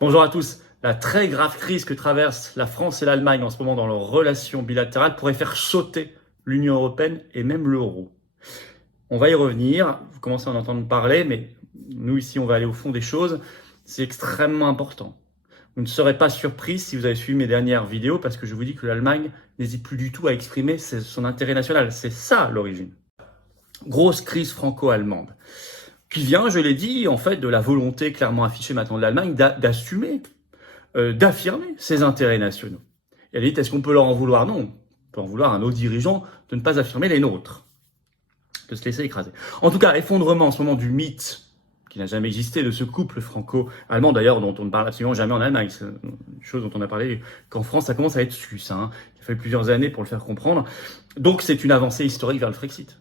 Bonjour à tous. La très grave crise que traversent la France et l'Allemagne en ce moment dans leurs relations bilatérales pourrait faire sauter l'Union européenne et même l'euro. On va y revenir, vous commencez à en entendre parler, mais nous ici on va aller au fond des choses. C'est extrêmement important. Vous ne serez pas surpris si vous avez suivi mes dernières vidéos parce que je vous dis que l'Allemagne n'hésite plus du tout à exprimer son intérêt national. C'est ça l'origine. Grosse crise franco-allemande qui vient, je l'ai dit, en fait, de la volonté clairement affichée maintenant de l'Allemagne d'assumer, d'affirmer ses intérêts nationaux. Et elle dit, est-ce qu'on peut leur en vouloir? Non, on peut en vouloir à nos dirigeants de ne pas affirmer les nôtres, de se laisser écraser. En tout cas, effondrement en ce moment du mythe qui n'a jamais existé de ce couple franco-allemand, d'ailleurs, dont on ne parle absolument jamais en Allemagne. C'est une chose dont on a parlé qu'en France, ça commence à être su, ça. Hein. Il a fallu plusieurs années pour le faire comprendre. Donc, c'est une avancée historique vers le Frexit.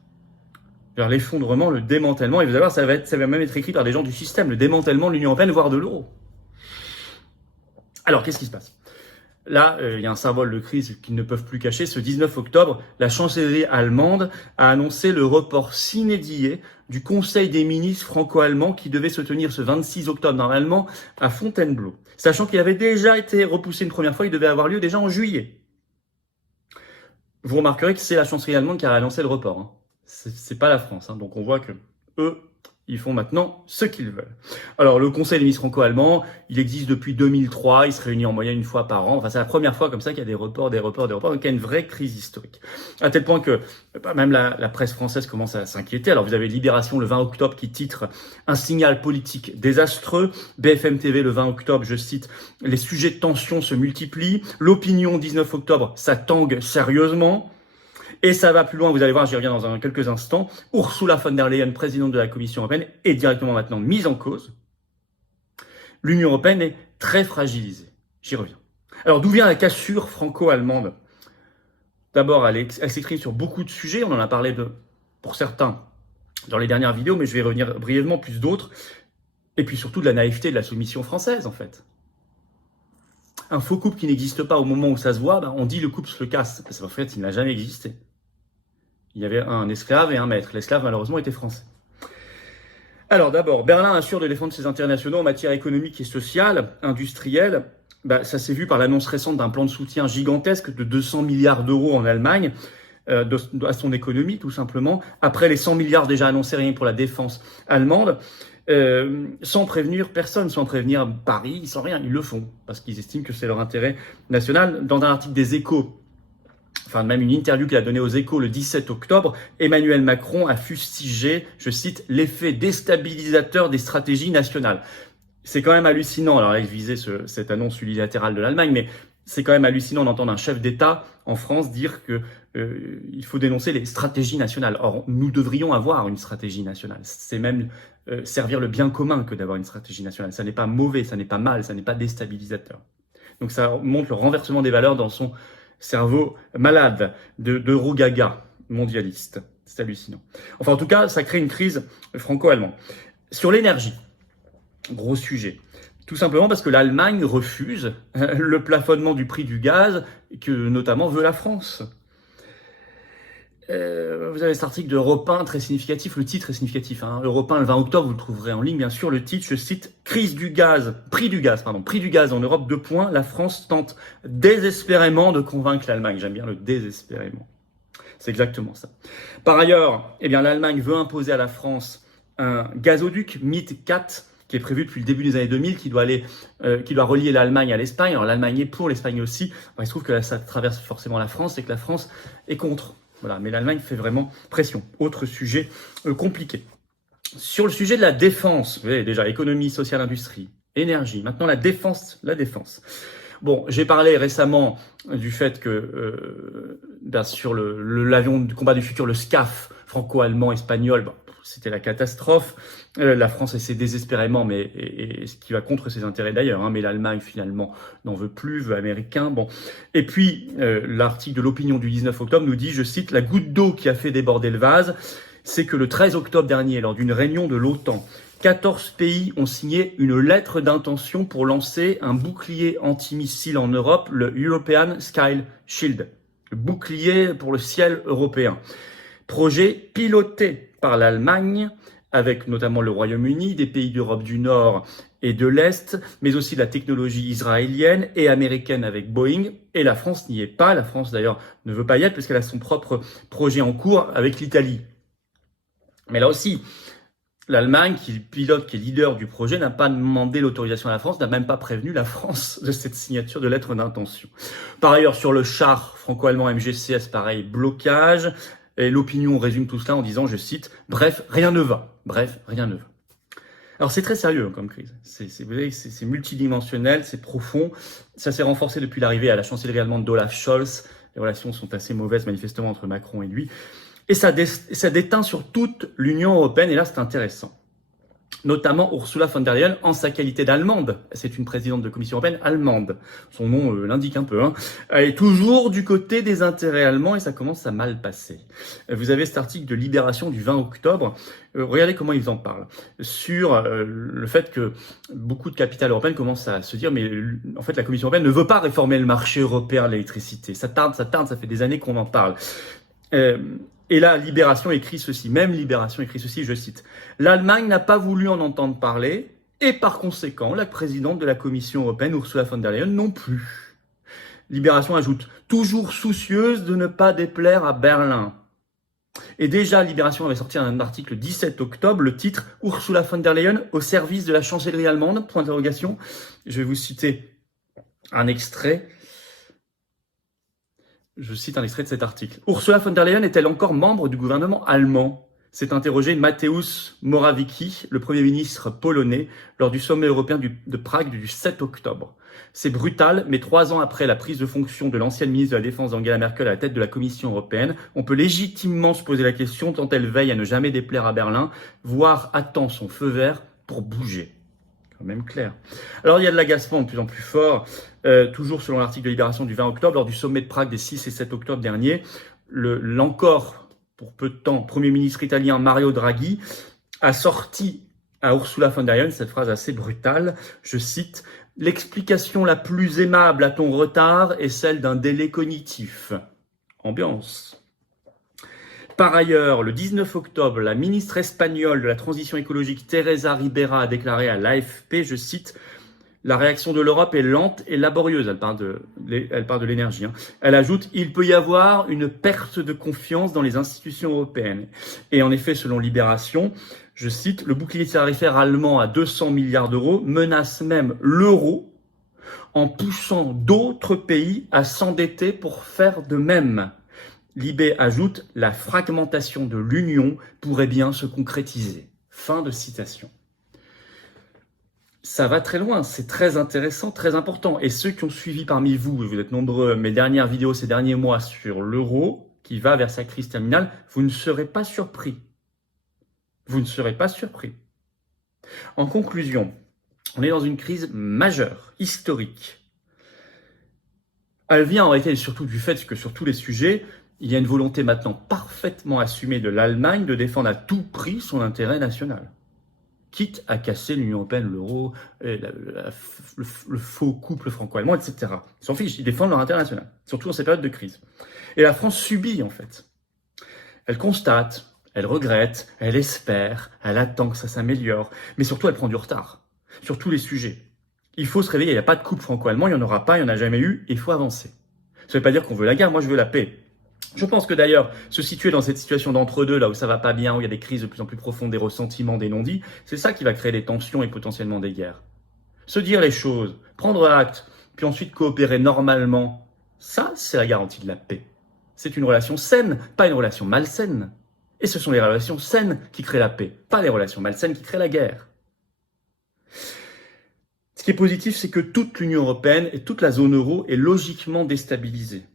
Vers l'effondrement, le démantèlement, et vous allez voir, ça va même être écrit par des gens du système, le démantèlement de l'Union européenne, voire de l'euro. Alors, qu'est-ce qui se passe? Là, il y a un symbole de crise qu'ils ne peuvent plus cacher. Ce 19 octobre, la chancellerie allemande a annoncé le report sine die du Conseil des ministres franco-allemands qui devait se tenir ce 26 octobre normalement à Fontainebleau. Sachant qu'il avait déjà été repoussé une première fois, il devait avoir lieu déjà en juillet. Vous remarquerez que c'est la chancellerie allemande qui a annoncé le report. Hein. C'est pas la France, hein. Donc on voit que eux, ils font maintenant ce qu'ils veulent. Alors le Conseil des ministres franco-allemands, il existe depuis 2003, il se réunit en moyenne une fois par an. Enfin c'est la première fois comme ça qu'il y a des reports, donc il y a une vraie crise historique. À tel point que même la presse française commence à s'inquiéter. Alors vous avez Libération le 20 octobre qui titre « Un signal politique désastreux », BFM TV le 20 octobre, je cite « Les sujets de tension se multiplient », L'Opinion 19 octobre « Ça tangue sérieusement ». Et ça va plus loin, vous allez voir, j'y reviens dans quelques instants. Ursula von der Leyen, présidente de la Commission européenne, est directement maintenant mise en cause. L'Union européenne est très fragilisée. J'y reviens. Alors d'où vient la cassure franco-allemande? D'abord, elle s'exprime sur beaucoup de sujets. On en a parlé pour certains dans les dernières vidéos, mais je vais revenir brièvement plus d'autres. Et puis surtout de la naïveté de la soumission française, en fait. Un faux couple qui n'existe pas au moment où ça se voit, on dit le couple se le casse. Parce qu'en fait, il n'a jamais existé. Il y avait un esclave et un maître. L'esclave, malheureusement, était français. Alors d'abord, Berlin assure de défendre ses intérêts nationaux en matière économique et sociale, industrielle. Ça s'est vu par l'annonce récente d'un plan de soutien gigantesque de 200 milliards d'euros en Allemagne, à son économie, tout simplement. Après les 100 milliards déjà annoncés rien pour la défense allemande, sans prévenir personne, sans prévenir Paris, sans rien, ils le font, parce qu'ils estiment que c'est leur intérêt national. Dans un article des Échos, enfin même une interview qu'il a donnée aux Échos le 17 octobre, Emmanuel Macron a fustigé, je cite, « l'effet déstabilisateur des stratégies nationales ». C'est quand même hallucinant, alors là il visait cette annonce unilatérale de l'Allemagne, mais c'est quand même hallucinant d'entendre un chef d'État en France dire que il faut dénoncer les stratégies nationales. Or, nous devrions avoir une stratégie nationale. C'est même servir le bien commun que d'avoir une stratégie nationale. Ça n'est pas mauvais, ça n'est pas mal, ça n'est pas déstabilisateur. Donc ça montre le renversement des valeurs dans son cerveau malade d'Eurogaga mondialiste. C'est hallucinant. Enfin, en tout cas, ça crée une crise franco-allemande. Sur l'énergie, gros sujet. Tout simplement parce que l'Allemagne refuse le plafonnement du prix du gaz que notamment veut la France. Vous avez cet article d'Europe 1 très significatif, le titre est significatif. Hein. Europe 1 le 20 octobre, vous le trouverez en ligne bien sûr. Le titre, je cite, « prix du gaz en Europe, 2 points, la France tente désespérément de convaincre l'Allemagne ». J'aime bien le désespérément. C'est exactement ça. Par ailleurs, l'Allemagne veut imposer à la France un gazoduc MidCat, qui est prévu depuis le début des années 2000, qui doit relier l'Allemagne à l'Espagne. Alors l'Allemagne est pour, l'Espagne aussi. Il se trouve que là, ça traverse forcément la France et que la France est contre. Voilà, mais l'Allemagne fait vraiment pression. Autre sujet compliqué. Sur le sujet de la défense, vous voyez déjà économie, sociale, industrie, énergie. Maintenant la défense. Bon, j'ai parlé récemment du fait que sur l'avion du combat du futur, le SCAF franco-allemand espagnol, c'était la catastrophe. La France essaie désespérément, mais ce qui va contre ses intérêts d'ailleurs. Hein, mais l'Allemagne finalement n'en veut plus, veut américain. Bon. Et puis l'article de l'Opinion du 19 octobre nous dit, je cite, « La goutte d'eau qui a fait déborder le vase, c'est que le 13 octobre dernier, lors d'une réunion de l'OTAN, 14 pays ont signé une lettre d'intention pour lancer un bouclier antimissile en Europe, le European Sky Shield, le bouclier pour le ciel européen. Projet piloté par l'Allemagne avec notamment le Royaume-Uni, des pays d'Europe du Nord et de l'Est, mais aussi la technologie israélienne et américaine avec Boeing. Et la France n'y est pas. La France, d'ailleurs, ne veut pas y être puisqu'elle a son propre projet en cours avec l'Italie. Mais là aussi, l'Allemagne, qui pilote, qui est leader du projet, n'a pas demandé l'autorisation à la France, n'a même pas prévenu la France de cette signature de lettre d'intention. Par ailleurs, sur le char franco-allemand MGCS, pareil, blocage. Et l'opinion résume tout cela en disant, je cite, « Bref, rien ne va. Bref, rien ne va. » Alors c'est très sérieux comme crise, c'est multidimensionnel, c'est profond, ça s'est renforcé depuis l'arrivée à la chancellerie allemande d'Olaf Scholz, les relations sont assez mauvaises manifestement entre Macron et lui, et ça déteint sur toute l'Union européenne, et là c'est intéressant. Notamment Ursula von der Leyen en sa qualité d'allemande. C'est une présidente de Commission européenne allemande. Son nom l'indique un peu. Elle est toujours du côté des intérêts allemands et ça commence à mal passer. Vous avez cet article de Libération du 20 octobre. Regardez comment ils en parlent. Sur le fait que beaucoup de capitales européennes commencent à se dire mais en fait la Commission européenne ne veut pas réformer le marché européen de l'électricité. Ça tarde, ça fait des années qu'on en parle. Et là, Libération écrit ceci, même Libération écrit ceci, je cite. « L'Allemagne n'a pas voulu en entendre parler et par conséquent, la présidente de la Commission européenne, Ursula von der Leyen, non plus. » Libération ajoute « toujours soucieuse de ne pas déplaire à Berlin ». Et déjà, Libération avait sorti un article le 17 octobre, le titre « Ursula von der Leyen au service de la chancellerie allemande ?» Point d'interrogation. Je vais vous citer un extrait. Je cite un extrait de cet article. « Ursula von der Leyen est-elle encore membre du gouvernement allemand ?» s'est interrogé Mateusz Morawiecki, le Premier ministre polonais, lors du sommet européen de Prague du 7 octobre. C'est brutal, mais 3 ans après la prise de fonction de l'ancienne ministre de la Défense Angela Merkel à la tête de la Commission européenne, on peut légitimement se poser la question tant elle veille à ne jamais déplaire à Berlin, voire attend son feu vert pour bouger. Quand même clair. Alors il y a de l'agacement de plus en plus fort, toujours selon l'article de Libération du 20 octobre, lors du sommet de Prague des 6 et 7 octobre dernier, l'encore, pour peu de temps, Premier ministre italien Mario Draghi a sorti à Ursula von der Leyen cette phrase assez brutale, je cite, « L'explication la plus aimable à ton retard est celle d'un délai cognitif. » Ambiance. Par ailleurs, le 19 octobre, la ministre espagnole de la transition écologique Teresa Ribera a déclaré à l'AFP, je cite, « La réaction de l'Europe est lente et laborieuse. » Elle parle de l'énergie. Elle ajoute « Il peut y avoir une perte de confiance dans les institutions européennes. » Et en effet, selon Libération, je cite, « Le bouclier tarifaire allemand à 200 milliards d'euros menace même l'euro en poussant d'autres pays à s'endetter pour faire de même. » Libé ajoute « La fragmentation de l'Union pourrait bien se concrétiser. » Fin de citation. Ça va très loin, c'est très intéressant, très important. Et ceux qui ont suivi parmi vous, et vous êtes nombreux, mes dernières vidéos ces derniers mois sur l'euro, qui va vers sa crise terminale, vous ne serez pas surpris. Vous ne serez pas surpris. En conclusion, on est dans une crise majeure, historique. Elle vient en réalité surtout du fait que sur tous les sujets, il y a une volonté maintenant parfaitement assumée de l'Allemagne de défendre à tout prix son intérêt national. Quitte à casser l'Union européenne, l'euro, le faux couple franco-allemand, etc. Ils s'en fichent, ils défendent leur intérêt national, surtout dans ces périodes de crise. Et la France subit, en fait. Elle constate, elle regrette, elle espère, elle attend que ça s'améliore, mais surtout elle prend du retard sur tous les sujets. Il faut se réveiller, il n'y a pas de couple franco-allemand, il n'y en aura pas, il n'y en a jamais eu, et il faut avancer. Ça ne veut pas dire qu'on veut la guerre, moi je veux la paix. Je pense que d'ailleurs, se situer dans cette situation d'entre-deux, là où ça va pas bien, où il y a des crises de plus en plus profondes, des ressentiments, des non-dits, c'est ça qui va créer des tensions et potentiellement des guerres. Se dire les choses, prendre acte, puis ensuite coopérer normalement, ça, c'est la garantie de la paix. C'est une relation saine, pas une relation malsaine. Et ce sont les relations saines qui créent la paix, pas les relations malsaines qui créent la guerre. Ce qui est positif, c'est que toute l'Union européenne et toute la zone euro est logiquement déstabilisée.